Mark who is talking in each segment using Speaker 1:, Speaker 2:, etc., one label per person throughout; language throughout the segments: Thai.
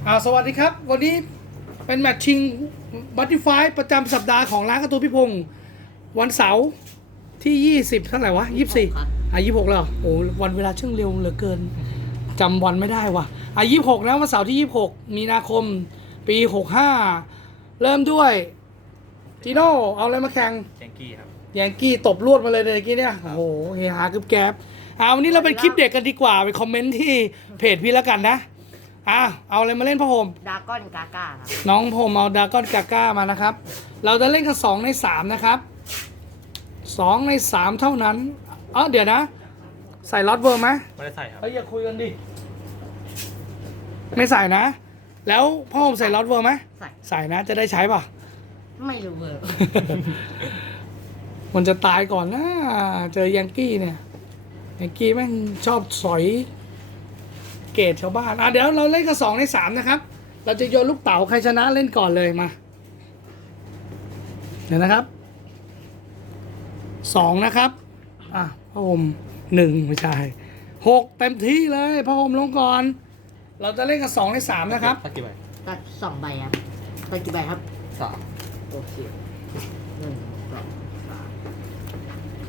Speaker 1: สวัสดีครับวันนี้เป็นแมตช์ชิงบัตติไฟประจำสัปดาห์ของร้านการ์ตูนพี่พงศ์วันเสาร์ที่20เท่าไหร่วะ24
Speaker 2: ครับ
Speaker 1: 26แล้วโอ้วันเวลาช่างเร็วเหลือเกินจำวันไม่ได้ว่ะ26นะวันเสาร์ที่26มีนาคมปี65เริ่มด้วยจีโน่เอาอะไรมาแข่ง
Speaker 3: แจงกี้ครับ
Speaker 1: แยงกี้ตบลวดมาเลยเมื่อกี้เนี่ยโอ้โหเฮฮากึบแก๊บวันนี้เราเป็นคลิปเด็กกันดีกว่าไปคอมเมนต์ที่เพจพี่แล้วกันนะเอาอะไรมาเล่นพ่อโฮม
Speaker 2: ดราก้อนกาก้าครับ
Speaker 1: น้องผมเอาดากอนกาก้ามานะครับ เราจะเล่นกัน2 ใน 3นะครับ2 ใน 3 เท่านั้นเดี๋ยวนะ ใส่ล็อตเวิร์มไหม
Speaker 3: ไม่ได้ใส่ครับ
Speaker 1: อย่าคุยกันดิ ไม่ใส่นะ แล้วพ่อผมใส่ล็อตเวิร์มไหม ใส่นะ จะได้ใช้ป่ะ
Speaker 2: ไม่รู้เบอร์
Speaker 1: มันจะตายก่อนนะ เจอยังกี้เนี่ยยังกี้แม่งชอบสอยเกตชาวบ้านเดี๋ยวเราเล่นกัน2 ใน 3นะครับ เราจะโยนลูกเต๋าใครชนะเล่นก่อนเลยมา เดี๋ยวนะครับ2นะครับพ่อผม1ไม่ใช่6เต็มที่เลยพ่อผมลงก่อน เราจะเล่นกัน2 ใน 3นะครับ
Speaker 3: สักกี่ใบ
Speaker 2: ตัด2 ใบครับตัดกี่ใบครับ
Speaker 3: 3
Speaker 2: โอเค1 2 3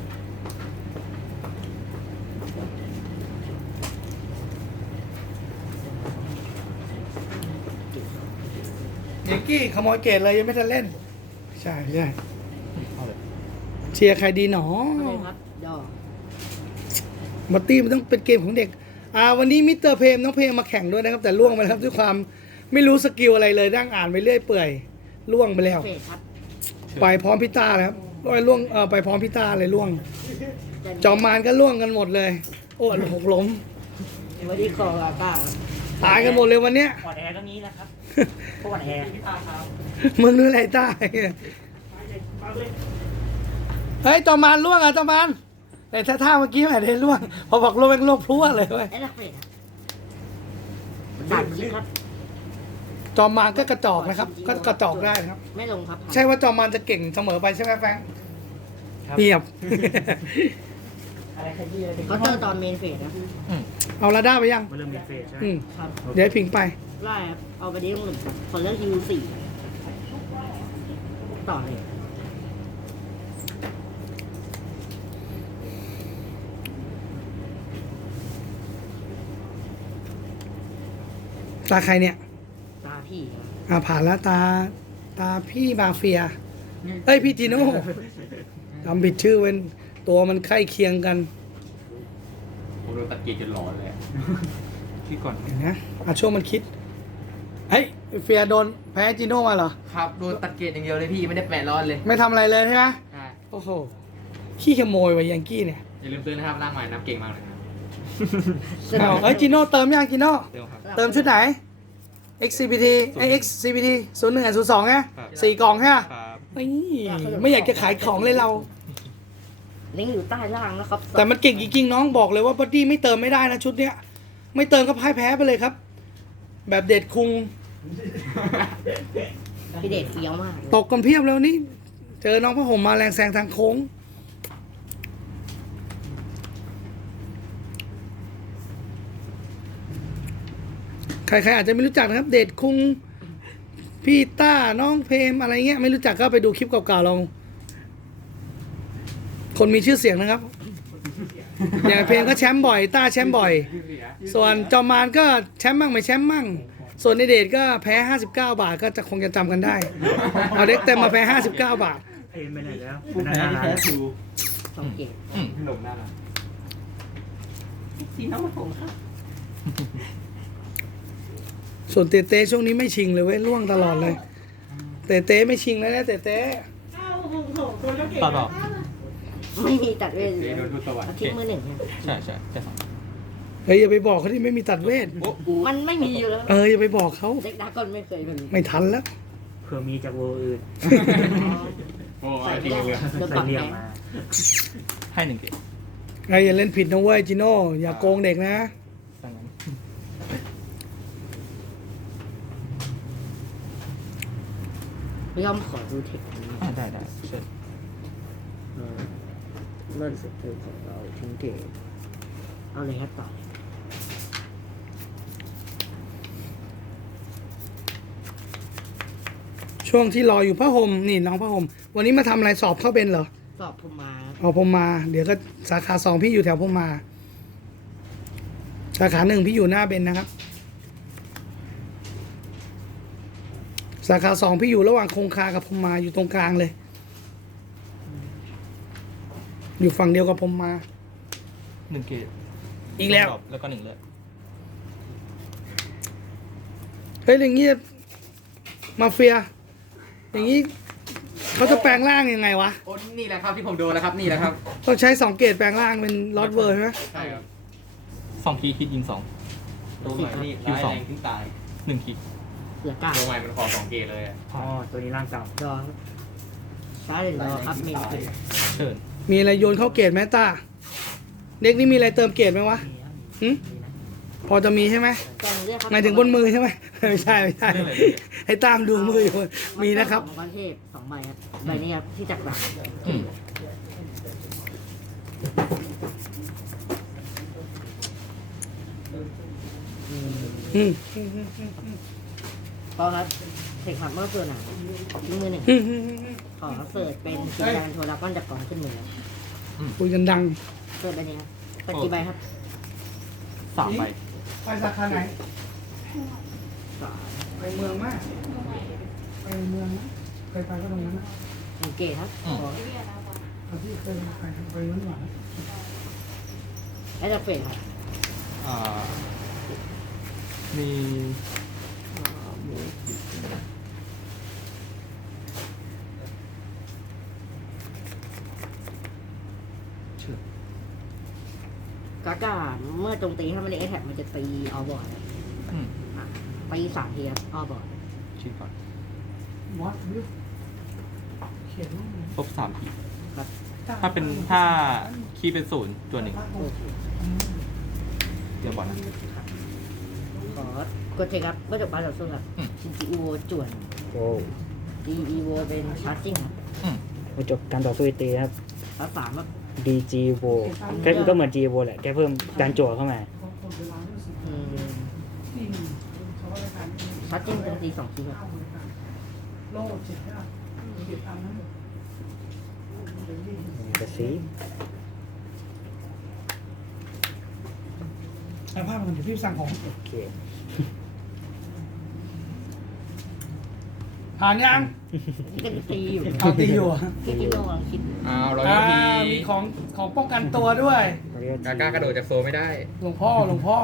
Speaker 1: ยังกี้ขโมยเกตเลยยังไม่ทันเล่น ใช่ใช่
Speaker 3: เอาเลย
Speaker 1: เชียร์ใครดีหนอ
Speaker 2: เลยครับดอ
Speaker 1: บัตตี้มันต้องเป็นเกมของเด็กวันนี้มิสเตอร์เพมน้องเพมมาแข่งด้วยนะครับ แต่ล่วงไปแล้วครับด้วยความไม่รู้สกิลอะไรเลยนั่งอ่านไปเรื่อยเปื่อยล่วงไปแล้ว
Speaker 2: เฟสครับ
Speaker 1: ไปพร้อมพิต้าเลยครับล่วงไปพร้อมพิต้าเลยล่วง จอมมารก็ล่วงกันหมดเลย โอ้หกล้ม
Speaker 2: วันนี้คอกาก้าครับ
Speaker 1: ตายกันหมดเลยวันเนี้ย
Speaker 3: อ่อนแอตรงนี้นะครับพวกอ่อนแอพี่ตาครับ
Speaker 1: มึงรู้อะไรต้าเฮ้ยจอมมารล่วงจอมมารแต่ท่าเมื่อกี้ไม่ได้ล่วงพอบอกล่วงเป็นล่วงพลั่วเลยเว้ย
Speaker 2: ไอ้ลักเฟสครับ3 ชิ้นครับ
Speaker 1: จอมมารก็กระจอกนะครับ ก็กระจอกได้นะครับ
Speaker 2: ไม่ลงครับ
Speaker 1: ใช่ว่าจอมมารจะเก่งเสมอไปใช่ไหมแฟรงค์เงียบ
Speaker 3: อะไรขยี้อะไร
Speaker 2: เขาเจอตอนเมนเฟสครับ
Speaker 1: เอาลาด้าไปยัง
Speaker 3: มันเริ่มมีเฟสใช่ไหม
Speaker 1: อืม
Speaker 2: ครับ
Speaker 1: เดี๋ยวให้พิงไป
Speaker 2: ไล่ครับเอาไปดีลง1ครับคนเลือกฮิว4ต่อเลย
Speaker 1: ตาใครเนี่ย
Speaker 2: ตาพี่ครับ
Speaker 1: ผ่านแล้วตาพี่มาเฟีย เอ้ยพี่จีโน่ทำผิดชื่อเว้นตัวมันใกล้เคียงกัน
Speaker 4: ผมโดนตะเกียบจนร้อนเลยอะ
Speaker 3: ที่ก่อน
Speaker 1: เห็นนะช่วงมันคิด เฮ้ยเฟียโดนแพ้จีโน่มาเหรอ
Speaker 4: ครับโดนตะเกียบอย่างเดียวเลยพี่ไม่ได้แปะร้อนเลย
Speaker 1: ไม่ทำอะไรเลยใช่ไหม
Speaker 4: ใช่
Speaker 1: โอ้โห ขี้ขโมยไว้ยังกี้เนี่ย
Speaker 4: อย่าลืมเตือนนะครับร่างใหม่น้ำเก่งมากเลยครับ
Speaker 1: เฮ้ยจีโน่เติมยังจีโน่
Speaker 3: เร็วครับ
Speaker 1: เติมชุดไหน XCPT XCPT 01 02ไง
Speaker 3: ครับ
Speaker 1: 4 กล่องใช่ไหม
Speaker 3: ครับ
Speaker 1: ไม่อยากจะขายของเลยเรา
Speaker 2: ลิงก์อยู่ใต้ล่างนะครับ
Speaker 1: แต่มันเก่งจริงๆน้องบอกเลยว่าบัดดี้ไม่เติมไม่ได้นะชุดเนี้ย ไม่เติมก็พ่ายแพ้ไปเลยครับ แบบเด็ดคุง
Speaker 2: พี่เดชเฟี้ยวมากเลย
Speaker 1: ตกกันเพียบแล้วนี่ เจอน้องพระห่มมาแรงแซงทางโค้ง ใครๆอาจจะไม่รู้จักนะครับ เดชคุง พี่ต้าน้องเพมอะไรเงี้ยไม่รู้จักก็ไปดูคลิปเก่าๆเรา คนมีชื่อเสียงนะครับ อย่างเพลงก็แชมป์บ่อย ต้าแชมป์บ่อย ส่วนจอมมารก็แชมป์มั่งไม่แชมป์มั่ง ส่วนในเดชก็แพ้ 59 บาทก็จะคงจะจำกันได้ เอาเด็กเต็มมาแพ้ 59 บาท
Speaker 3: เพนไปไหนแล้ว
Speaker 4: ผู้แพ้ที่แพ้ทู
Speaker 2: 2 เกม
Speaker 4: ขนมน่ารัก
Speaker 2: สีน้ำผมครับ
Speaker 1: ส่วนเตเต้ช่วงนี้ไม่ชิงเลยเว้ยล่วงตลอดเลย เตเต้ไม่ชิงแล้วนะเตเต้
Speaker 3: ต่อดอก
Speaker 2: ไม่มีตัดเวท
Speaker 4: เดโดนทุตวัด
Speaker 2: อาทิตย์มือ 1เนี่ย
Speaker 3: ใช่ใช่แต่สอง
Speaker 1: เฮ้ยอย่าไปบอกเขาที่ไม่มีตัดเวท
Speaker 2: มันไม่มีอยู่แล้ว
Speaker 1: อย่าไปบอกเขา
Speaker 2: เด็กดราก้อนไม่เคยมัน
Speaker 1: ไม่ทันแล้ว
Speaker 3: เผื่อมีจากโวอื่น
Speaker 4: โอ้
Speaker 2: ใส่
Speaker 4: ยจริ
Speaker 2: เรี
Speaker 4: ง
Speaker 2: ยก
Speaker 4: เลย
Speaker 2: โดน
Speaker 3: ใส่
Speaker 2: ปรับ
Speaker 3: เรีย
Speaker 2: แพ้
Speaker 3: งมา ให้1 เกต
Speaker 1: ใครอย่าเล่นผิดนะเว้ยจิโน่อย่าโกงเด็กนะ
Speaker 3: ดังนั้น
Speaker 2: ย่อมขอดูเทคนี้
Speaker 3: ได้ได้เชิญ
Speaker 2: เลื่อนสุดคือของเราทิ้งเกตเอาเลยครับต่อเลย
Speaker 1: ช่วงที่รออยู่ผ้าห่มนี่น้องผ้าห่มวันนี้มาทำอะไรสอบเข้าเป็นเหรอ
Speaker 2: สอบผมมาครับ
Speaker 1: เอาผมมา เดี๋ยวก็สาขา2พี่อยู่แถวผมมา สาขา1พี่อยู่หน้าเบนนะครับ สาขา2พี่อยู่ระหว่างคงคากับผมมาอยู่ตรงกลางเลย อยู่ฝั่งเดียวกับผมมา
Speaker 3: 1 เกต
Speaker 1: อีกแล้ว
Speaker 3: แล้วก็1เลือด
Speaker 1: เฮ้ยอย่างงี้มาเฟีย อย่างงี้เขาจะแปลงร่างยังไงวะ
Speaker 4: โอ้นี่แหละครับที่ผมโดนแล้วครับนี่แหละครับ
Speaker 1: ต้องใช้2เกรดแปลงร่างเป็นลอตเวอร์ใช่ไหม
Speaker 4: ใช่ครับ
Speaker 3: 2 คีย์คิดยิง
Speaker 4: โดนใหม่นี่ร้ายแรงขึ้นตาย
Speaker 3: 2 1 คีย์
Speaker 2: เหลือเก้า
Speaker 4: โดนใหม่มันขอ2เกตเลยอะ
Speaker 3: อ๋อตัวนี้ร่างเก่าร
Speaker 2: อครับช้าเลยรออัพเมนขึ้น
Speaker 3: เชิญ
Speaker 1: มีอะไรโยนเข้าเกรดไหมต้าเด็กนี่มีอะไรเติมเกรดไหมวะหึพอจะมีใช่ไหม
Speaker 2: แต่เลือกครับ
Speaker 1: หมายถึงบนมือใช่ไหม ไม่ใช่ไม่ใช่ให้ตามดูมืออยู่มีนะครับ
Speaker 2: มังกรเทพ2ใบครับใบนี้ครับที่จักรราช
Speaker 3: อืม
Speaker 1: อืม
Speaker 2: ตอนครับเทคครับเมื่อเกินหนังมือหนึ่ง
Speaker 1: อืม
Speaker 2: ขอเสิร์ชเป็นสีแดงโทรดากอนจากกล่องขึ้นมือครับ
Speaker 1: คุยกันดัง
Speaker 2: เสิร์ชใบนี้ครับเปิดกี่ใบครับ
Speaker 3: 3 ใบ
Speaker 1: ไปสาขาไหน
Speaker 2: สาม
Speaker 1: ไปเมืองมากไปเมืองนะเคยไปก็ตรงนั้นนะ
Speaker 2: หนึ่งเกตครับขอ
Speaker 1: ที่เคยไปวันหวาน
Speaker 2: แอดเฟรครับ
Speaker 3: อ่ามีเชื่อก
Speaker 2: ากาเมื่อโจมตีถ้าไม่ได้แอทแท็กมันจะตีออบอร์ดครับ
Speaker 3: อืม
Speaker 2: ตี3 ทีครับออบอร์ด
Speaker 3: ชี้ก่อน
Speaker 1: วัดวิวเขียนว่าไง
Speaker 3: ลบ3 คีย์
Speaker 2: ครับ
Speaker 3: ถ้าคีย์เป็น0ตัวหนึ่ง
Speaker 2: โอเค
Speaker 3: เดี๋ยวก่อนนะ
Speaker 2: ขอกดเทคครับเมื่อจบการต่อสู้ครับ
Speaker 3: อืม
Speaker 2: ชินจิอูโวจวน
Speaker 5: โอ้
Speaker 2: ดีอีโวเป็นชาร์จิ้งครับ
Speaker 3: อืม
Speaker 5: มาจบการต่อสู้ตีครับ
Speaker 2: แล้ว3ครับ
Speaker 5: DG v o ก็เหมือน G v o แหละแค่เพิ่มการจั่วเข้ามา
Speaker 2: อืมชาร์จิ้งโจมตี2 ทีครับ
Speaker 1: โลดเจ็ดห้าเจ็ดอันนั้น
Speaker 5: กระซี
Speaker 1: เอาภาพมันเดี๋ยวพี่สั่งของ
Speaker 5: โอเค
Speaker 1: ผ่านยัง
Speaker 2: นี่ก็ตีอยู่
Speaker 1: เอาตีอยู่อะ
Speaker 2: พี่กิโลกำลังคิด
Speaker 4: อ้าวเรา
Speaker 1: อ่า
Speaker 4: ที
Speaker 1: มีของป้องกันตัวด้วย
Speaker 4: กาก้ากระโดดจากโซไม่ได้
Speaker 1: หลวงพ่อ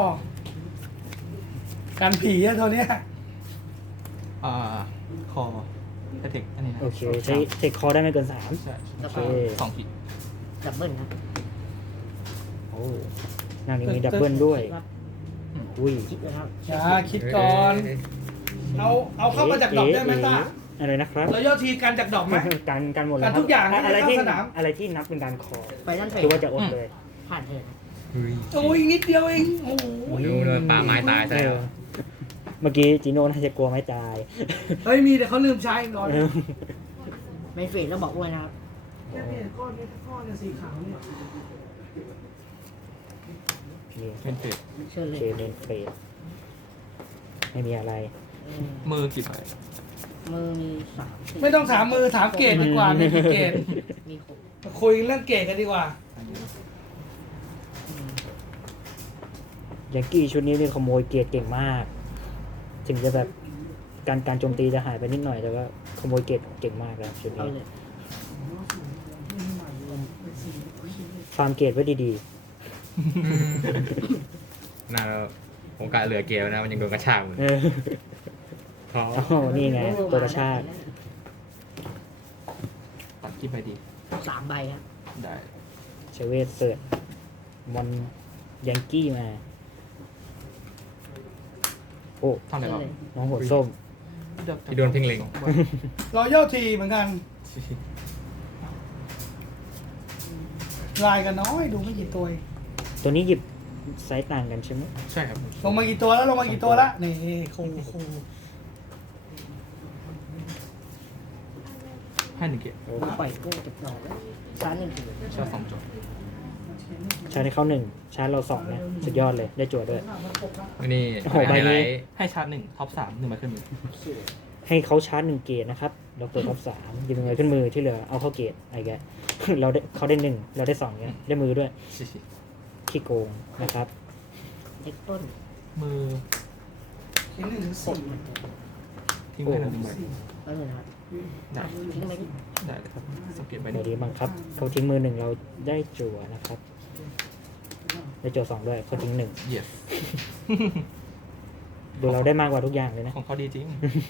Speaker 1: การผีอะตัวเนี้ย
Speaker 3: อ่าคอเทคอันนี้นะ
Speaker 5: โอเคใช้เทคคอได้ไม่เกิน3
Speaker 3: ใช่
Speaker 2: แล้ว
Speaker 5: โอ
Speaker 2: ก็
Speaker 5: เค
Speaker 3: 2 คีย์
Speaker 2: ดับเบิลครับ
Speaker 5: โอ้นางนี้มีดับเบิลด้วย
Speaker 2: ครับ
Speaker 5: อุ้ย
Speaker 2: คิดเลยครับ
Speaker 1: อย่าคิดก่อน เอาเข้ามาจากดอกได้ไหมต้า
Speaker 5: อะไรนะครับ
Speaker 1: เราย่อทีกันจากดอกไหม
Speaker 5: การหมดแล้ว
Speaker 1: การทุกอย่างที่
Speaker 5: อะไรที่
Speaker 1: เข้าสนาม
Speaker 5: อะไรที่นับเป็นการคอ
Speaker 2: ไปนั่นเถ
Speaker 5: คือว่า
Speaker 2: อะ
Speaker 5: จะอดเลย
Speaker 2: ผ่านเถอะ
Speaker 1: โอ้ยนิดเดียวเองโอ้โห
Speaker 4: ดูเลยปลาไม้ตายใช่ไหม
Speaker 5: เมื่อกี้จีโน่น่าจะกลัวไม่ตาย
Speaker 1: เฮ้ยมีแต่เขาลืมใช้รอเลย
Speaker 2: ไม่เฟรแล้วบอกด้วยนะครับ
Speaker 1: เนี่ยก้อนเนี่ยสีขาวเนี่ย
Speaker 5: โอเค
Speaker 3: เป็นเฟส
Speaker 2: เชิญ
Speaker 5: โอ
Speaker 2: เล
Speaker 5: เค
Speaker 2: ย
Speaker 5: เมนเฟสไม่มีอะไร
Speaker 2: อืม
Speaker 3: มือกี่ใบ
Speaker 2: มือมี3 4
Speaker 1: ไม่ต้องถามมือถามเกรดดีกว่ามีกี่เกรด
Speaker 2: มี6
Speaker 1: มาคุยเรื่องเกรดกันดีกว่า
Speaker 5: ยังกี้ชุดนี้นี่ขโมยเกียร์เก่งมาก ถึงจะแบบการโจมตีจะหายไปนิดหน่อยแต่ว่าขโมยเกียร์เก่งมากแล้วชุด
Speaker 2: เอา
Speaker 5: นี้
Speaker 2: เลย
Speaker 5: ฟาร์มเกียร์ไว้ดี
Speaker 4: น่าผมกะเหลือเกลนะมันยังโดนกระชากมือ
Speaker 5: ๆเออ
Speaker 4: ท้อ
Speaker 5: อ๋อนี่ไงตัวกระชาก
Speaker 3: ตัดกี่ใบดี
Speaker 2: 3 ใบครับ
Speaker 3: ได้
Speaker 5: เชเวสเสิร์ตมอนยังกี้มา โอ้
Speaker 3: ทำอะไร
Speaker 2: เชิญ
Speaker 3: บ้าง
Speaker 2: เลย
Speaker 5: น้องหัวส้ม
Speaker 4: ที่โดนพิงเล็ง
Speaker 1: รอย่อทีเหมือนกันลายกันน้อยดูไม่กี่ตัวเอง
Speaker 5: ตัวนี้หยิบไซส์ต่างกันใช่ไหม
Speaker 3: ใช่ครับ
Speaker 1: ลงมากี่ตัวแล้วลงมากี่ตัวแล้วนี่ครู
Speaker 3: ให้1 เกต
Speaker 5: โอ้
Speaker 2: ปล่อยกู้จับดอกแล้วชาร์จ1 ที
Speaker 3: ชาร์จ2 จบ
Speaker 5: ชาร์จให้เขา1ชาร์จเรา2นะสุดยอดเลยได้จั่วด้วย
Speaker 4: นี่
Speaker 5: โอ้โหใบ
Speaker 4: ไฮไล
Speaker 5: นี้
Speaker 4: ท์
Speaker 3: ให้ชาร์จ1ท็อป3 1ใบขึ้นมือ
Speaker 2: โอเค
Speaker 5: ให้เขาชาร์จ1 เกตนะครับเราเปิดท็อป3ยืมเงินขึ้นมือที่เหลือเอาเข้าเกตอะไรแก เราได้เขาได้1เราได้2เนี่ยได้มือด้วยขี้โกงนะครับ
Speaker 2: เด็กต้น
Speaker 3: มือ
Speaker 1: ทิ้ง1 ถึง
Speaker 2: กดเหมือนกัน
Speaker 3: ทิ้งไว้หนึ่งใบ
Speaker 2: แล้วเลยนะครับ
Speaker 3: ได้
Speaker 2: ทิ้งไปดิ
Speaker 3: ได้เลยครับสังเกตใบ
Speaker 5: เดี๋
Speaker 3: นี้
Speaker 5: ยวนี้บังคับเขาทิ้งมือ1เราได้จั่วนะครับ ได้จั่ว2ด้วยเขาทิ้ง1
Speaker 3: เยส
Speaker 5: ดูเราได้มากกว่าทุกอย่างเลยนะ
Speaker 3: ของเขาดีจริง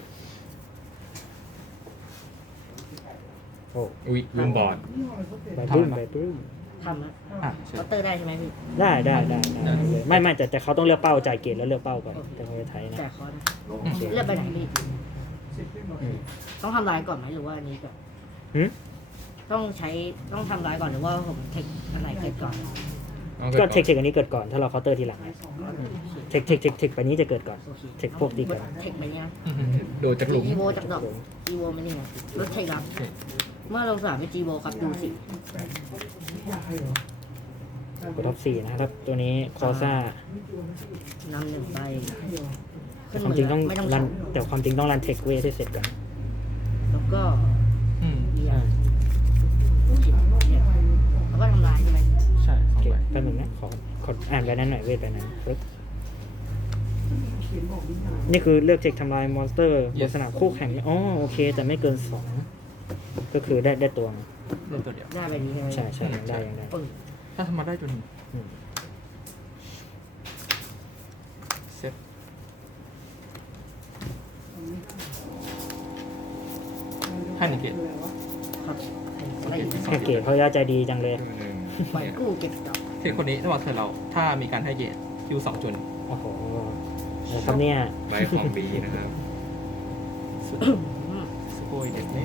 Speaker 5: โอ้
Speaker 4: อุ้ยลืมบอร์ด
Speaker 5: ใบบึ้มใบบึ้ม
Speaker 2: ทำนะ
Speaker 3: อ่ะเชิ
Speaker 2: เคา
Speaker 3: ญ
Speaker 2: น์เตอร์ได้ใช่ไหมพี่
Speaker 5: ได้เลยไม่แต่เขาต้องเลือกเป้าจ่ายเกตแล้วเลือกเป้าก่อนแต่เขาจะไทยนะ
Speaker 2: แต่คอร์สเลือกไปไหนพี่
Speaker 5: อืม
Speaker 2: ต้องทำลายก่อนไหมหรือว่าอันนี้ก่อน
Speaker 5: หืม
Speaker 2: ต้องทำลายก่อนหรือว่าผมเทคอะไรเกิดก่อน
Speaker 5: ก็เทคอันนี้เกิดก่อนถ้าเราเคาน์เตอร์ทีหลังเทคไปนี้จะเกิดก่อน
Speaker 2: โอเค
Speaker 5: เทคพวกดีก่อน
Speaker 2: เทคไปเนี้ย
Speaker 4: โดดจากหลุม
Speaker 2: จีโวจากดอกจีโวมันนี่ไงรถเทครับ เมื่อลงสนามเป็นจีโวครับดูสิ
Speaker 5: กดท็อป4นะครับ ตัวนี้คอซ่าน
Speaker 2: ำ1ใบ
Speaker 5: ความจริงต้อง
Speaker 2: ไม่ต้อง
Speaker 5: รัน
Speaker 2: ใช้
Speaker 5: แต่ความจริงต้องรันเทคเวทให้เสร็จก่อน
Speaker 2: แล้วก็
Speaker 3: อืม
Speaker 2: เบีย
Speaker 5: อ่า
Speaker 2: ร์เนี่ยแล้วก็ทำลายใช่ไหม
Speaker 3: ใช่สอง
Speaker 5: โอเค
Speaker 3: ใบ
Speaker 5: แป๊บนึงนะขออ่านไปนั้นหน่อยเวทไปนั้นปึ๊บนี่คือเลือกเทคทำลายมอนสเตอร์บนสนามคู่แข่งอ๋อโอเค แต่ไม่เกิน2ก็คือได้ตัวมา
Speaker 3: เล่นตัวเดียว
Speaker 2: ได้แบบนี้ใช่ไหม
Speaker 5: ใช่ยังได้ยังได้
Speaker 2: ปึ้ง
Speaker 3: ถ้าทำมาได้จน
Speaker 5: อืม
Speaker 3: เซ็ตให้หนึ่งเกต
Speaker 2: ครับ
Speaker 3: โอเค
Speaker 5: แค่เกตเขาใจดีจังเลย
Speaker 2: ปล่อยกู้เก็บดอก
Speaker 3: เทคคนนี้ระหว่างเธอเรา ถ้ามีการให้เกตยู2 จุด
Speaker 5: โอ้โหแล้วครับเนี่ย
Speaker 4: ใบของบีนะครับ
Speaker 3: สโกยเด็ดเน่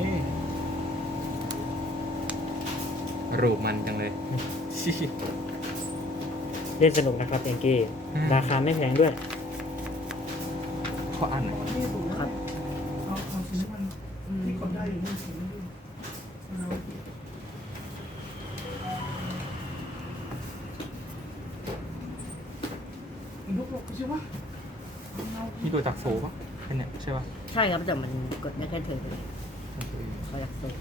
Speaker 4: รูปมันจังเลย
Speaker 3: ชิ
Speaker 5: เล่นสนุกนะครับเองกี้ราคาไม่แพงด้วย
Speaker 3: ขออ่านหน่อย
Speaker 2: ครับ
Speaker 3: มีตัวจากโซป่ะแค่เนี้ยใช่ป่ะ
Speaker 2: ใช่ครับแต่มันกดได้แค่เธอเลยเขาอยากส่ง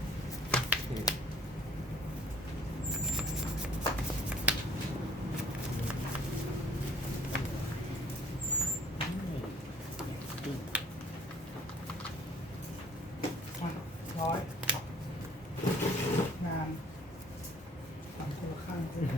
Speaker 1: งานทำคนละข้าง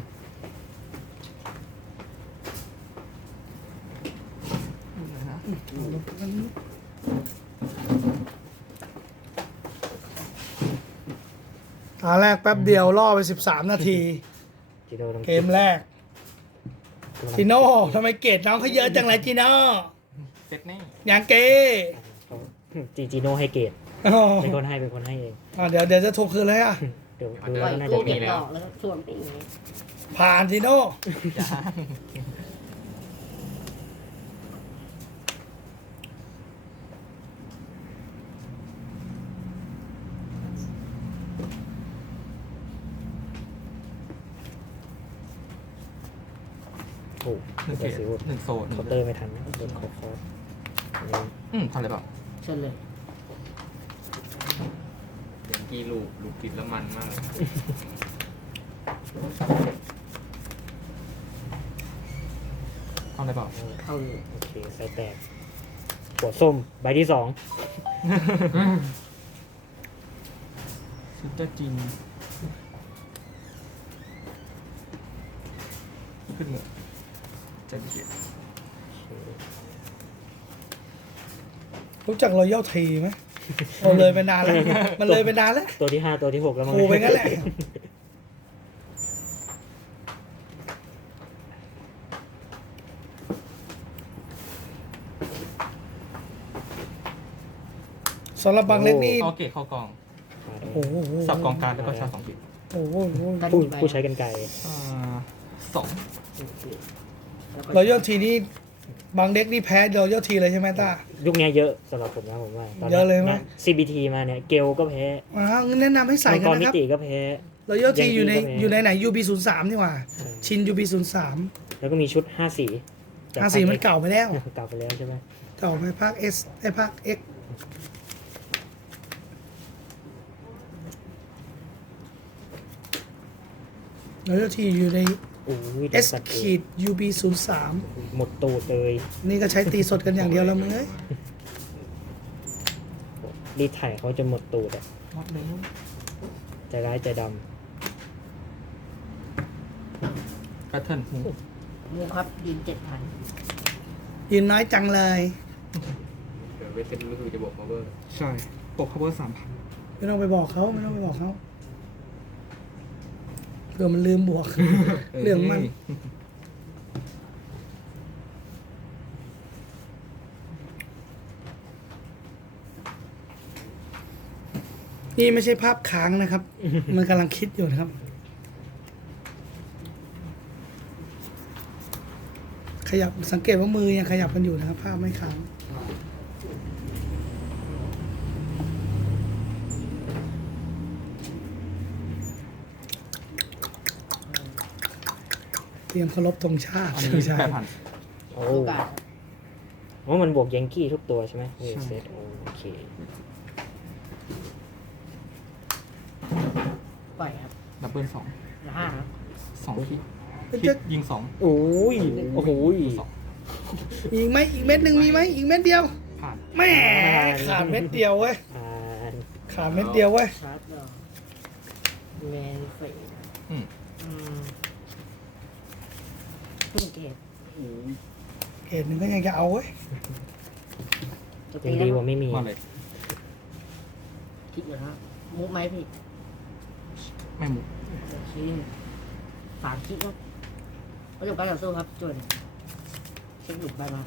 Speaker 1: ตาแรกแป๊บเดียวล่อไป13 นาที
Speaker 5: จิโร่ต้อง
Speaker 1: เกมแรกจิโน่ทำไมเกรดน้องเขาเยอะจังเลยจิโน่
Speaker 3: เซ็ตแน่
Speaker 1: อย่างเก้
Speaker 5: จีโน่ให้เกต
Speaker 1: อ๋อ
Speaker 5: เป็นคนให้เอง
Speaker 1: เดี๋ยวจะทวงคืนเลยอ่ะ
Speaker 5: เดี๋ยว
Speaker 2: ป
Speaker 5: ดู
Speaker 2: ล่
Speaker 5: แล้
Speaker 2: อ
Speaker 5: วย ก็น่าจะ
Speaker 2: กู้
Speaker 5: เก
Speaker 2: เก็
Speaker 5: ต
Speaker 2: บดอกแล้วก็ส่วนไปอย่างนี้
Speaker 1: ผ่านจิโน่
Speaker 3: จ้า
Speaker 5: โอ้
Speaker 3: หนึ่งเก
Speaker 5: แต่
Speaker 3: ต
Speaker 5: สิว
Speaker 3: หนึ่งโซน
Speaker 5: เคาน์เตอร์ไม่ทันนะโดนคอร์
Speaker 3: ทำอะไรเปล่า
Speaker 2: เชิญเลย
Speaker 4: เสียงกี้ลูกติดแล้วมันมาก
Speaker 3: ทำอะไรเปล่า
Speaker 2: เข้าเลย
Speaker 5: โอเคใส่แตกหัวส้มใบที่2
Speaker 3: ชุดเจ้าจีนขึ้นมือจะเกต
Speaker 1: รู้จักรอยัลทีไหมเราเลยไปนานแล้ว มันเลยไปนานแล้ว
Speaker 5: ตัวที่5ตัวที่6แล้วมั้ง
Speaker 1: ครูไปงั้นแหละ สำหรับบางเล็กนี่
Speaker 3: เอาเกตเข้ากอง
Speaker 1: โอ้โห
Speaker 3: สับกองกลารแล้วก็ชา2 เกต
Speaker 1: โอ้โห
Speaker 5: ผู้ใช้กันไกล
Speaker 3: 2
Speaker 1: รอยัลทีนี่บางเด็กนี่แพ้รอยัลทีเลยใช่ไหมต้า
Speaker 5: ยุคนี้เยอะสำหรับผมนะผมว่าตนนี้
Speaker 1: เยอะเลยไหม
Speaker 5: CBT มาเนี่ยเกลก็แพ้
Speaker 1: งั้นแนะนำให้ใส่
Speaker 5: มัง
Speaker 1: กั
Speaker 5: ก
Speaker 1: น
Speaker 5: รมิ
Speaker 1: นะครับ
Speaker 5: ติก็แพ้
Speaker 1: รอยัลที
Speaker 5: ยัง
Speaker 1: อยู่ใน
Speaker 5: ก็แพ้
Speaker 1: อยู่ในไหน UB03 นี่หว่า ชิน UB03
Speaker 5: แล้วก็มีชุด5 สี
Speaker 1: ภาษีมันเก่าไปแล้ว
Speaker 5: เก่าไปแล้วใช่ไหม
Speaker 1: เก่าไปภาค S ไอภาค X แล้วที่อยู่ใน
Speaker 5: โอ้ย
Speaker 1: S ขีด UB 0 3
Speaker 5: หมดตูดเลย
Speaker 1: นี่ก็ใช้ตีสดกันอย่างเดียวแล้วมึงเอ้ย
Speaker 5: รีดไถเขาจะหมดตูดอะ
Speaker 3: รอบแล้ว
Speaker 5: ใจร้ายใจด
Speaker 3: แพทเทิร์นหู
Speaker 2: มูครับยืน7,000
Speaker 1: ยืนน้อยจังเลย
Speaker 4: เดี๋ยวเวทเซนรู้สึกจะบอก cover
Speaker 3: ใช่ปก cover 3,000
Speaker 1: ไม่ต้องไปบอกเขาไม่ต้องไปบอกเขาเผื่อมันลืมบวก เรื่องมัน นี่ไม่ใช่ภาพค้างนะครับ มันกำลังคิดอยู่นะครับ ขยับสังเกตว่ามือยังขยับกันอยู่นะครับ ภาพไม่ค้าง เตรียมเคารพธงชาติ
Speaker 3: อันนี้
Speaker 1: ไม่ใช่
Speaker 5: ำโอ้
Speaker 2: โอกาส
Speaker 5: เพราะมันบวกยังกี้ทุกตัวใช่ไหมเวทเซตโอเค
Speaker 2: ปล่อยครับ
Speaker 3: ดับเบิล2
Speaker 2: 5ครับ
Speaker 3: 2คิด
Speaker 1: มัน
Speaker 3: คิ
Speaker 1: จะ
Speaker 3: ดยิง2
Speaker 5: โอ้ยโอ้โห
Speaker 1: มีอีกไหมอีกเม็ดหนึ่งมีไหมอีกเม็ดเดียว
Speaker 3: ผ่าน
Speaker 1: แหม่ขาดเม็ดเดียวเว้ย
Speaker 5: อ่า
Speaker 1: ขาดเม็ดเดียวเว้ย
Speaker 2: ชาร์จดอกแมนเฟร
Speaker 3: อืม
Speaker 2: พุ่งเกต
Speaker 1: เกรดหนึ่งก็ยังจะเอาเว้ย
Speaker 2: จะ
Speaker 5: ยั
Speaker 2: ตี
Speaker 5: ง
Speaker 2: แล้
Speaker 5: ดี
Speaker 2: ว
Speaker 5: กว่าไม่มี
Speaker 3: มาเลย
Speaker 2: คิดอยู่นะครับมุกไหมพี่
Speaker 3: ไม่หมุก
Speaker 2: โอเค3คิดครับประจบการต่อสู้ครับจนเช็คหลุดไปมา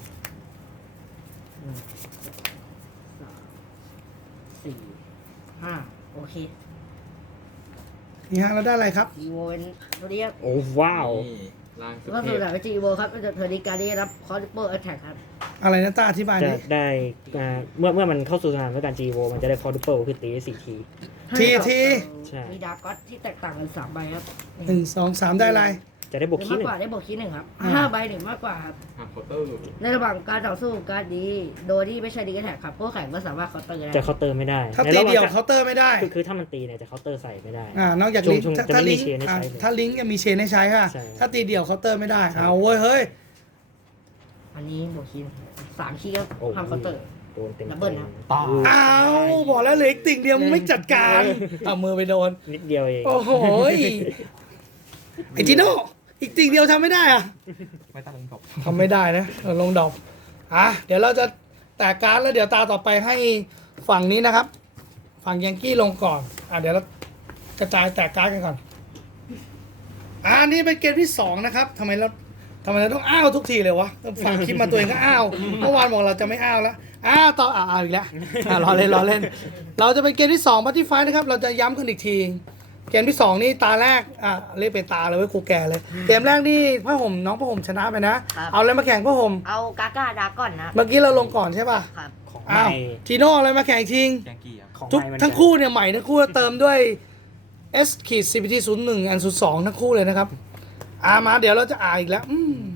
Speaker 2: 1 2 3 4 5โอเค
Speaker 1: นี่ฮะเราได้อะไรครับ
Speaker 2: อีโวเป็นตัวนี้ครับ
Speaker 5: โอ้ว้าว
Speaker 4: นี่ล่างสุด
Speaker 2: ก็
Speaker 4: เท
Speaker 2: คือ
Speaker 4: พ
Speaker 2: หลังจากอีโวครับก็จะเทอร์ดิการได้รับคอร์ดิเปอร์แอตแทกครับ
Speaker 1: อะไรนะต้าอธิบาย
Speaker 5: จะ
Speaker 1: นี้
Speaker 5: ได้เมื่อมันเข้าสู่สนามด้วยการ G-Evo มันจะได้คอร์ดูเปิลคือตีได้4 ที
Speaker 1: ที
Speaker 5: ใช่
Speaker 2: มีดาร์กอสที่แตกต่างกัน3ใบครับ
Speaker 1: หนึ่งสองสามได้อะไร
Speaker 5: จะได้บวก
Speaker 2: หนึ่ง
Speaker 5: คี
Speaker 2: มาก
Speaker 5: หนึ่
Speaker 2: ก
Speaker 5: ง
Speaker 2: ว่าได้บวกคีย์1ครับ
Speaker 1: อ่า
Speaker 2: 5ใบหนึ่งมากกว่าครับ
Speaker 4: หักเคาน์เตอร์
Speaker 2: ในระหว่างการต่อสู้การดนี้โดยที่ไม่ใช่ดีแท็กครับผู้แข่งก็สามารถเคาน์เตอร์ได้
Speaker 5: จะเคาน์เตอร์ไม่ได้
Speaker 1: ถ้า
Speaker 5: ใน
Speaker 1: ตี
Speaker 5: ระหว่าง
Speaker 1: เดียว
Speaker 5: การ
Speaker 1: เคาน์เตอร์ไม่ได้
Speaker 5: คือถ้ามันตีเนี่ยจะเคาน์เตอร์ใส่ไม่ได้
Speaker 1: นอกจากลิงก์
Speaker 5: ช่วง
Speaker 1: ถ้า
Speaker 5: จะไม่มี
Speaker 1: ลิงก์
Speaker 5: เชนให้ใช้เลย
Speaker 1: ถ้าลิงก์จะมีเชนให้ใช้ค่ะ
Speaker 5: ใช่
Speaker 1: ถ้าตีเดี่ยวเคาน์เตอร์ไม่ได้ เอาเว้ยเฮ้ย
Speaker 2: อันนี้บวกคีย์3คีย์ครับ
Speaker 5: โอ้
Speaker 2: ห้ามเคาน์เตอร์
Speaker 5: โดนเต็ม
Speaker 2: ดับเบิลนะ
Speaker 3: ตาย
Speaker 1: เอาบอกแล้วเหลืออีกติ่งเดียวมึงไม่จัดการเอามือไปโดน
Speaker 5: นิดเดียวเอง
Speaker 1: โอ้โหยไอจิโน่อีกติ่งเดียวทำไม่ได้อะ
Speaker 3: ไม่ตั้งลงจบ
Speaker 1: ทำไม่ได้นะลงดอกเดี๋ยวเราจะแตกการ์ดแล้วเดี๋ยวตาต่อไปให้ฝั่งนี้นะครับ ฝั่งยังกี้ลงก่อนเดี๋ยวเรากระจายแตกการ์ดกันก่อนนี่เป็นเกมที่2นะครับทำไมเราต้องอ้าวทุกทีเลยวะฝั่งคลิปมาตัวเองก็อ้าวเมื่อวานบอกเราจะไม่อ้าวแล้วต่ออีกแล้วรอเล่นเราจะเป็นเกมที่2บัตตี้ไฟนะครับ เราจะย้ำกันอีกที เกมที่2นี่ตาแรกเรียกเป็นตาเลยเว้ยครูแก่เลยเกมแรกนี่น้องผ้าห่มชนะไปนะ เอาอะไรมาแข่งผ้าห่ม
Speaker 2: เอากาก้าดาก่อนนะ
Speaker 1: เมื่อกี้เราลงก่อนใช่ป่ะ
Speaker 2: ครับ
Speaker 5: ของ
Speaker 1: อ้าว
Speaker 5: ใหม่
Speaker 1: จีโน่อะไรมาแข่งชิง
Speaker 3: แกงกี้อ่ะ
Speaker 5: ของ
Speaker 1: ทุก
Speaker 5: ใหม่มัน
Speaker 1: ทั้งคู่เนี่ยใหม่ทั้งคู่เติมด้วย S ขีด CPT 01 อัน02ทั้งคู่เลยนะครับมาเดี๋ยวเราจะอีกแล้ว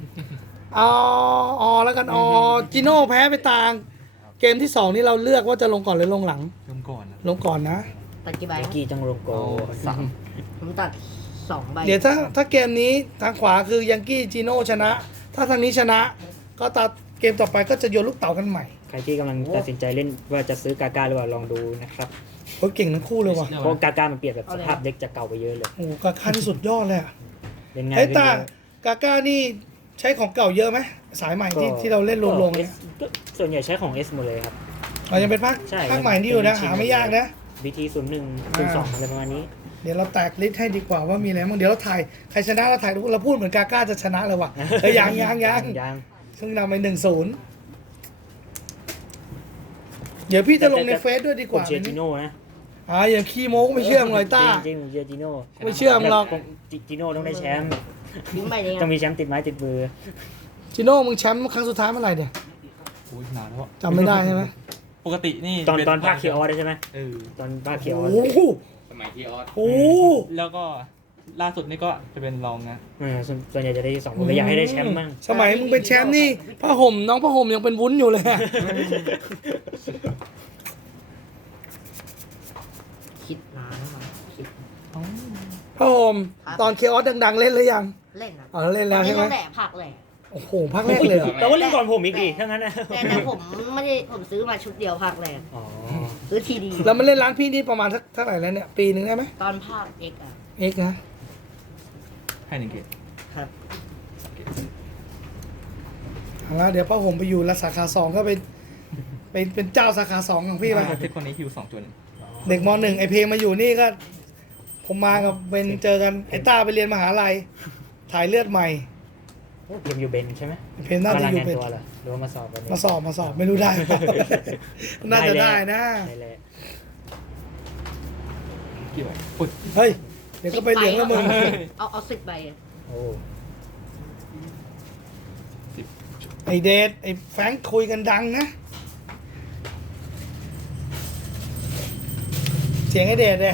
Speaker 1: แล้วกันจิโน่แพ้ไปตางเกมที่2นี่เราเลือกว่าจะลงก่อนหรือลงหลัง
Speaker 3: เริ่มก่อนนะ
Speaker 1: ลงก่อนนะ
Speaker 2: ตัดกี่ใบ
Speaker 5: เมื่
Speaker 2: ค
Speaker 5: อ
Speaker 2: รับ
Speaker 5: กี้จังโรงโก
Speaker 3: เอา3
Speaker 2: ผมตัด2ใบ
Speaker 1: เดี๋ยวถ้าเกมนี้ทางขวาคือยังกี้จิโน่ชนะ ถ้าทางนี้ชนะ ก็ตัดเกมต่อไปก็จะโยนลูกเต๋ากันใหม่
Speaker 5: ใครที่กำลังตัดสินใจเล่นว่าจะซื้อกากาหรือเปล่าลองดูนะครับ
Speaker 1: โอ้ยเก่งทั้งคู่เลยว่ะ
Speaker 5: เพราะกากามันเปลี่ยนแบบสภาพเด็กจากเก่าไปเยอะเลย
Speaker 1: โอ้โหกาก้าที่สุดยอดเลยอะ
Speaker 5: เล่นง่าย
Speaker 1: เฮ้ย
Speaker 5: ขึ้น
Speaker 1: ตา
Speaker 5: เยอะ
Speaker 1: กาก้านี่ใช้ของเก่าเยอะไหมสายใหม่ที่เราเล่นรวมๆกันเนี่ย
Speaker 5: ก็ส่วนใหญ่ใช้ของ S หมดเลยครับ
Speaker 1: เรายังเป็นภาค
Speaker 5: ใช่
Speaker 1: ภาคใหม่นี่อยู่นะ
Speaker 5: เป็น
Speaker 1: หาไม่ยากนะ
Speaker 5: BT 01 02อะไรประมาณนี้
Speaker 1: เดี๋ยวเราแตกลิสต์ให้ดีกว่าว่ามีอะไรบ้างเดี๋ยวเราถ่ายใครชนะเราถ่ายเราพูดเหมือนกาก้าจะชนะเลยว่ะเฮ้ยยัง
Speaker 5: ยัง
Speaker 1: ซึ่งนำไป1-0เดี๋ยวพี่จะลงในเฟซด้วยดีก
Speaker 5: ผม
Speaker 1: ว่า
Speaker 5: เชียร์จิโน่นะ
Speaker 1: อย่างขี้โม้ก็ไม่เชื่อมึงเลยต้า
Speaker 5: จริงๆผมเชียร์จิโน่
Speaker 1: ไม่เชื่อมึงหรอก
Speaker 5: จิโน่ต้องได้แชมป์
Speaker 2: ทิ้งใบนี้ค
Speaker 5: ต้
Speaker 2: รั
Speaker 5: อบ งมีแชมป์ติดไม้ติดมือ
Speaker 1: จิโน่มึงแชมป์ครั้งสุดท้ายเมื่อไหร่เนี่ย
Speaker 3: โอ้ยนานแล้วอะ
Speaker 1: จำไม่ได้ใช่ไหม
Speaker 3: ปกตินี่
Speaker 5: ตอน
Speaker 3: เป็น
Speaker 5: ตอนภาคเคียวออสใช่ไหม
Speaker 3: เออ
Speaker 5: ตอนภาคเคียวออส
Speaker 1: โอ้โห
Speaker 4: สมัยที่ออส
Speaker 1: โอ้โห
Speaker 3: แล้วก็ล่าสุดนี่ก็จะเป็นรองนะ
Speaker 5: ส่วนใหญ่จะได้ที่2ผมเลยอยากให้ได้แชมป์บ้าง
Speaker 1: สมัยมึงเป็นแชมป์นี่ผ้าห่มน้องผ้าห่มยังเป็นวุ้นอยู่เลยอะ
Speaker 2: คิดนานแล้วมั้งคิด
Speaker 1: พ่อโฮมตอนเคออสดังๆเล่นหรือยัง
Speaker 2: เล่นครับ
Speaker 1: อ๋อเล่นแล้วใช่ไหม
Speaker 2: แหละผักแหละ
Speaker 1: โอ้โหภาคแรกเลยเหรอ
Speaker 5: แต่ว่าเล่นก่อนผมอีกดีถ้างั้นนะ
Speaker 2: แต่ผมไม่ได้ผมซื้อมาชุดเดียวผักแหละ
Speaker 5: อ๋อ
Speaker 2: ซื้อทีดี
Speaker 1: แล้วมันเล่นร้านพี่นี่ประมาณเท่าไหร่แล้วเนี่ยปีหนึ่งได้ไหม
Speaker 2: ตอนภาคเอกอะ
Speaker 1: เอกนะ
Speaker 3: ให้หนึ่งเกต
Speaker 2: ครับ
Speaker 1: เอาละเดี๋ยวพ่อโฮมไปอยู่รัสาขา2ก็เป็นเจ้าสาขา2ของพี่ไป
Speaker 3: เทคคนนี้ฮิว2ตัวหนึ่ง
Speaker 1: เด็กม .1 ไอเพลงมาอยู่นี่ก็ ผมมากับเป็นเจอกันไอต้าไปเรียนมหาลัยถ่ายเลือดใหม่
Speaker 5: เกมยูเบนใช่ไหม
Speaker 1: ไอ้เพลงน่าจะอยู่เป็น
Speaker 5: มารายงานตัวเหรอหรือว่ามาสอบวันนี้
Speaker 1: มาสอบไม่รู้ได้เปล่า น่าจะได้นะ
Speaker 5: ได้แหละ
Speaker 3: กี่ใบปุ๊บ
Speaker 1: เฮ้ย เดี๋ยวก็ไปเหลืองแล้วมึง
Speaker 2: เอา10 ใบอะ
Speaker 5: โอ้
Speaker 1: ไอเดทไอแฟรงค์คุยกันดังนะ เสียงไอเดทเลย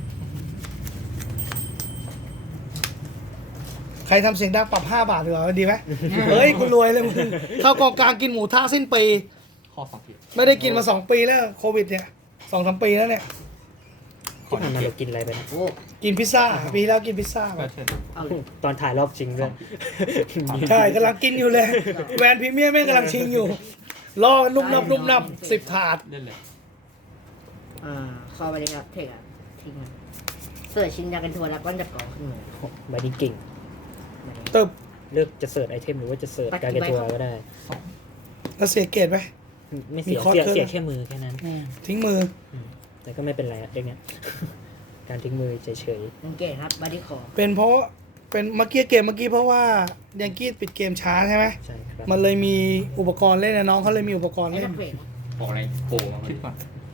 Speaker 1: ใครทำเสียงดังปรับ5 บาทดีกว่าดีไหม เฮ้ยคุณรวยเลยมึงเข้ากองกลางกินหมูท่าสิ้นปี
Speaker 3: ข้อ2เกต
Speaker 1: ไม่ได้กินมา2 ปีแล้วโควิดเนี่ย2-3 ปีแล้วเนี่ย
Speaker 5: ที่ผ่านมาเรากินอะไรไปนะ
Speaker 2: โอ้
Speaker 1: กินพิซซ่าปีแล้วกินพิซซ่า
Speaker 3: แบทเทิล
Speaker 2: เอาเลย
Speaker 5: ตอนถ่ายรอบจริงด้วย
Speaker 1: ใช่กำลังกินอยู่เลย แวนพรีเมียมแม่งกำลังชิงอยู่รอนุ่มนับ10 ถาด
Speaker 3: เล่นเลย
Speaker 2: เข้าไปเลยครับเทคอะทิ้งมันเสิร์ชชินยากันทัวร์แล้วก็จะก่อขึ้นมา
Speaker 5: ใบนี้เก่ง
Speaker 1: ตึบ
Speaker 5: เลือกจะเสิร์ชไอเทมหรือว่าจะเสิร์ชการเกทัวร์ก็ได้
Speaker 1: แล้วเสียเกรดไหม
Speaker 5: ไม่เสีย
Speaker 1: มีคอร์ส
Speaker 5: เสีย
Speaker 1: เครื่อง
Speaker 5: แค่มือแค่นั้น
Speaker 1: ทิ้งมือ
Speaker 5: แต่ก็ไม่เป็นไรอะเด็กเนี้ย การทิ้งมือเฉย
Speaker 2: สังเกตครับบอดี้คอ
Speaker 1: เป็นเพราะเป็นเมื่อกี้เกมเมื่อกี้เพราะว่ายังกี้ปิดเกมช้าใช่ไหม
Speaker 5: ๆใช่ครับ
Speaker 1: มันเลยมีอุปกรณ์เล่นนะน้องเขาเลยมีอุปกรณ์
Speaker 2: ไอ้
Speaker 1: เล่
Speaker 2: นั
Speaker 1: น
Speaker 2: กเวท
Speaker 4: บอกอะไรโผล่มาพอ
Speaker 3: คิ
Speaker 4: ดี
Speaker 3: ดก่อน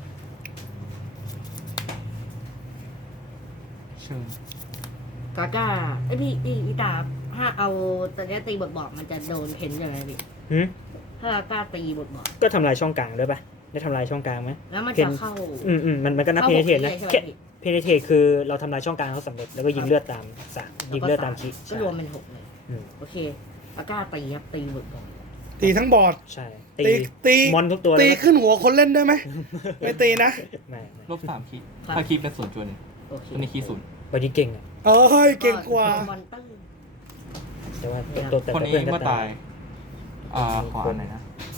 Speaker 3: เชิญ
Speaker 2: กาก้าไอยพี่ตาถ้าเอาตอนนี้ตีบทบอกมันจะโดนเพ้นใช่ไหมพี่
Speaker 5: หืม
Speaker 2: ถ้ากาก้าตีบทบอก
Speaker 5: ก็ทำลายช่องกลางด้วยปะได้ทำลายช่องกลางไหม
Speaker 2: แล้วมัน
Speaker 5: เพ้
Speaker 2: จะ
Speaker 5: น
Speaker 2: เข้า
Speaker 5: มันก็นับเพนเทนนะ
Speaker 2: ใช่ไหม
Speaker 5: แค่
Speaker 2: พี่
Speaker 5: เพนเทนคือเราทำลายช่องกลางเขาสำเร็จแล้วก็ยิงเลือดตามสามยิงเลือดตามคิ
Speaker 2: ก็รวมเป็น6เลย
Speaker 5: อืม
Speaker 2: โอเคกาก้าตีครับตีบทบอก
Speaker 1: ตีทั้งบอร์ด
Speaker 5: ใช่
Speaker 1: ตี
Speaker 5: มอนทุกตัว
Speaker 1: ตี
Speaker 5: เลย
Speaker 1: ขึ้นหัวคนเล่นได้ไหมไม่ตีนะ
Speaker 5: ไม่
Speaker 3: ลบ3คีถ้าคีเป็น0ตัวหนึ่ง
Speaker 2: โอเค
Speaker 3: ตัวนี้คีศูนย์
Speaker 5: บอดี้เก่งอะ
Speaker 1: เอ้ยเก่งกว่า
Speaker 2: มอนเตอร์
Speaker 5: แต่ว่าตัวแต่
Speaker 3: คนนี้
Speaker 5: เพื่อนก็
Speaker 3: เมื่อตายขออันไหนนะ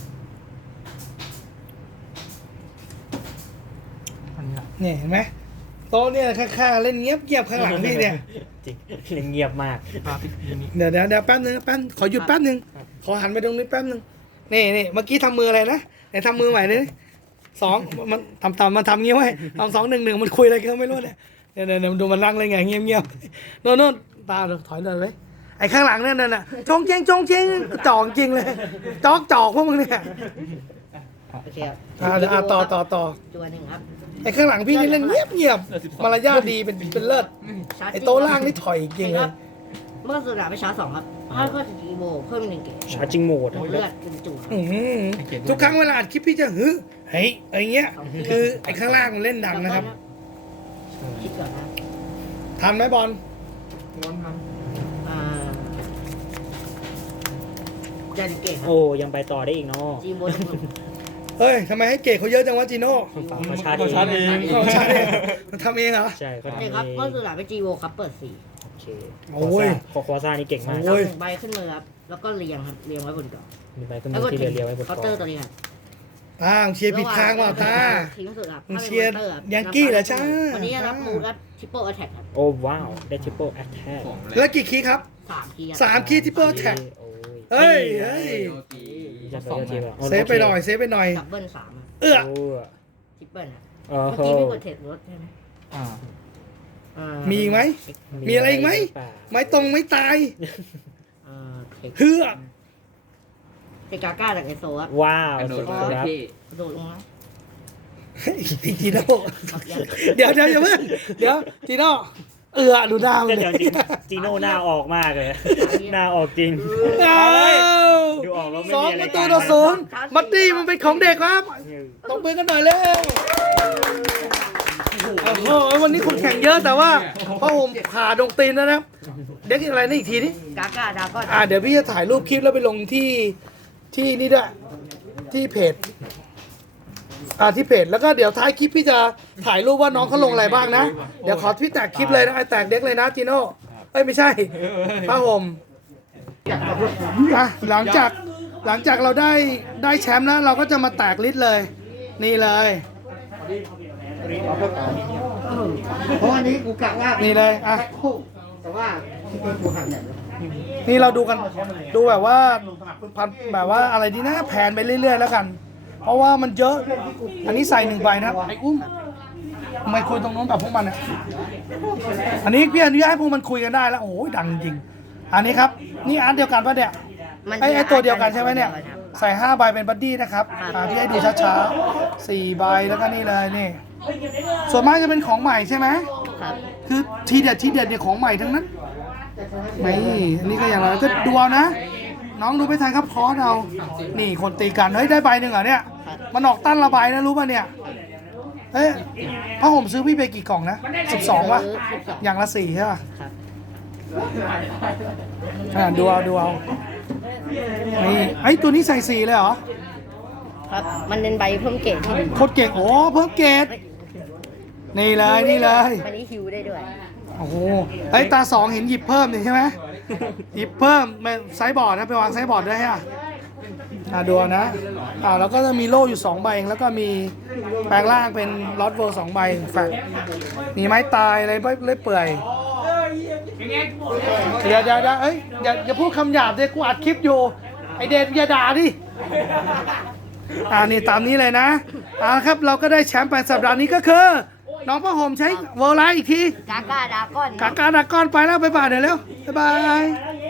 Speaker 3: อันนี้ละ
Speaker 1: เนี่ยเห็นไหมโต๊ะเนี่ยข้างๆเล่นเงียบๆข้างหลังพี่เนี่ย
Speaker 5: จริงเล่นเงียบมาก
Speaker 3: กราฟิกยูนิ
Speaker 1: เดี๋ยวแป๊บนึงขอหยุดแป๊บนึงขอหันไปตรงนี้แป๊บนึงนี่เมื่อกี้ทำมืออะไรนะไหนทำมือใหม่นี่2มันมันทำเงี้ยไว้ทำ2-1-1มันคุยอะไรกันไม่รู้เนี่ยเดี๋ยวดูมันนั่งเลยไงเงียบๆโน่นตาถอยหน่อยไว้ไอ้ข้างหลังนั่นน่ะจงเจงจ่องจริงเลยจอกพวกมึงเนี่ย
Speaker 2: โอเคครับ
Speaker 1: เดี๋ยวต่อ
Speaker 2: ตัวหนึ่งครับ
Speaker 1: ไอ้ข้างหลังพี่นี่เล่นเงียบมารยาทดีเป็นเลิศ
Speaker 2: ชาร์จ
Speaker 1: ไอ้โต๊ะล่างนี่ถอยจริง
Speaker 2: ค
Speaker 1: เล
Speaker 2: รั
Speaker 1: ย
Speaker 2: บเมื่อสุดาไปชาร์จ2ครับถ้าก็จะอีโวเพิ่ม1เกต
Speaker 5: ชาร์จิงโหมด
Speaker 2: เลือดเป็นจุด
Speaker 1: อื้อหือทุกครั้งเวลาอัดคลิปพี่จะเฮ้ยอะไรเงี้ย คือไอ้ข้างล่างมันเล่นดังนะครับ
Speaker 2: คิดก่อนนะ
Speaker 1: ทันไหมบอล
Speaker 2: อ่าจานเกตครับ
Speaker 5: โอ้ยังไปต่อได้อีกเนาะ
Speaker 2: จีโวหนึ่ง
Speaker 1: เฮ้ยทำไมให้เกรดเขาเยอะจังวะจีโน่
Speaker 5: ฝั่งเขาชาร์จ
Speaker 3: เขาชาร์จเอง
Speaker 1: เขาใช่มันทำเองเหรอ
Speaker 5: ใช่เขา
Speaker 2: โอเค
Speaker 5: ทำ
Speaker 2: ครับ
Speaker 5: เอง
Speaker 2: เมื่อสุดาไปจีโวครับเปิด4
Speaker 5: โอเค
Speaker 1: โอ้ย
Speaker 5: คอซ่านี่เก่งมาก
Speaker 1: โอ้ย
Speaker 2: 1ใบขึ้นมือครับแล้วก็เรียงครับเรียงไว้บนกล่อง
Speaker 5: มีใบก็มือที่เรียวๆไว้บน
Speaker 2: เคาน์
Speaker 5: ก
Speaker 2: เต
Speaker 5: อ
Speaker 2: อร์ตัวนี้ครับ
Speaker 1: ตาเชียร์ผิดทางเปล่าตา
Speaker 2: ทิ้งสุดครับ
Speaker 1: มึงเชียร์ยังกี้เหรอจ้า
Speaker 2: วันนี้รับมูรับทิปเปิลแอทแทกครับ
Speaker 5: โอ้ว้าวได้ทริปเปิลแอตแทก
Speaker 4: ของเลย
Speaker 1: แล้วกี่คีย์ครับ
Speaker 2: 3 คีย์
Speaker 1: 3 คีย์ที่เปิลแท็ก
Speaker 5: โอ้ย
Speaker 1: เฮ้ย
Speaker 5: จะไปก็ทีแบบ
Speaker 1: เซฟไปหน่อย
Speaker 2: ดับเบิล3ครับ
Speaker 1: เอื้อ
Speaker 5: โอ้
Speaker 2: ทิปเปิลครับ
Speaker 5: เออ
Speaker 2: เมื่อกี้ไม่กดเทรดรถใช่ไหม
Speaker 3: อ่า
Speaker 1: มีอีกไหม มีอะไรอีกไหม ไม่ตรงไม่ตาย
Speaker 2: เทค
Speaker 1: เฮือ
Speaker 2: เทกาก้าจากไอโซครับ
Speaker 5: ว้าว
Speaker 4: กระโด
Speaker 5: สุ
Speaker 4: ด
Speaker 5: ด
Speaker 4: เลย
Speaker 5: ครับ
Speaker 4: พี่
Speaker 2: กระโดดลงมา
Speaker 1: อีกจีโน่เดี๋ยวอย่าเพิ่งเดี๋ยวจีโน่ดูหน้ามัน
Speaker 5: เดี๋ยวจริงจีโน่หน้าออกมากเลย หน้าออกจริง
Speaker 1: อ้าว
Speaker 5: ดูออกแล้วไม่
Speaker 1: สอง
Speaker 5: มีอะไร
Speaker 1: ประตูต่อศูนย์มัตตี้มันเป็นของเด็กครับต้องมือกันหน่อยเร็วโอ้โหวันนี้คุณแข่งเยอะแต่ว่าพ่อผมผ่าดงตีนแล้วนะครับเด็กอะไรนี่อีกทีนี้
Speaker 2: กาก้าดาก้อน
Speaker 1: เดี๋ยวพี่จะถ่ายรูปคลิปแล้วไปลงที่นี่ด้วยที่เพจที่เพจแล้วก็เดี๋ยวท้ายคลิปพี่จะถ่ายรูปว่าน้องเขาลงอะไรบ้างนะ เดี๋ยวขอพี่แตกคลิปเลยนะไอแตกเด็กเลยนะจีโน่เอ้ยไม่ใช่ผ้าห่มอ่ะหลังจากเราได้แชมป์แล้วเราก็จะมาแตกลิสต์เลย นี่เลย
Speaker 2: เพราะอันนี้กูกะว่า
Speaker 1: นี่เลยอ่ะ
Speaker 2: แต่ว่ากูหันเนี่ย
Speaker 1: นี่เราดูกันดูแบบว่าแบบว่าอะไรดีนะแผนไปเรื่อยๆแล้วกัน เพราะว่ามันเยอะ อันนี้ใส่1 ใบนะไอ้อุ้มทำไมคุยตรงนู้นกับพวกมันเนี่ยอันนี้พี่อนุญาตให้พวกมันคุยกันได้แล้วโอ้ยดังจริงอันนี้ครับนี่อาร์ตเดียวกันปะเนี่ยไอ้ตัวเดียวกันใช่ไหมเนี่ยใส่5 ใบเป็นบัดดี้นะครับพี่ให้ดูช้าๆ4 ใบแล้วก็นี่เลยนี่ส่วนมากจะเป็นของใหม่ใช่ไหม
Speaker 2: ครับ
Speaker 1: คือทีเด็ดเนี่ยของใหม่ทั้งนั้นไม่อันนี้ก็อย่างไรก็ดูเอานะ น้องดูไม่ทันครับคอร์สเอานี่คนตีกันเฮ้ยได้ใบหนึ่งเหรอเนี่ยมันออกตั้นละใบนะรู้ป่ะเนี่ยเฮ้ยผ้าห่มซื้อพี่ไปกี่กล่องนะ12วะอย่างละ4ใช่ป่ะ
Speaker 2: ครับ
Speaker 1: ดูเอานี่ไอ้ตัวนี้ใส่4เลยเหรอ
Speaker 2: ครับมันเป็นใบเพิ่มเกรดที่ดี
Speaker 1: โคตรเก่งโอ้เพิ่มเกรดนี่เลย
Speaker 2: วันนี้ฮิวได้ด้วย
Speaker 1: โอ้โหไอ้ตา2เห็นหยิบเพิ่มนี่ใช่ไหมหยิบเพิ่มไซส์บอร์ดนะไปวางไซส์บอร์ดด้วยฮะดูนะแล้วก็จะมีโล่อยู่2 ใบเองแล้วก็มีแปลงร่างเป็นลอตเวิร์2 ใบแฟกมีไม้ตายอะไรเล่อยเปื่อยอย่าเอ้ยอย่าพูดคำหยาบเลยกูอัดคลิปอยู่ไอเดนอย่าด่าดินี่ตามนี้เลยนะครับเราก็ได้แชมป์ไปสัปดาห์นี้ก็คือน้องผ้าห่มใช้เวอร์ไลท์อีกที
Speaker 2: กาก้าดาก้อน
Speaker 1: กากาดากอนไปแล้วบ๊ายบายเดี๋ยวเร็วบ๊ายบาย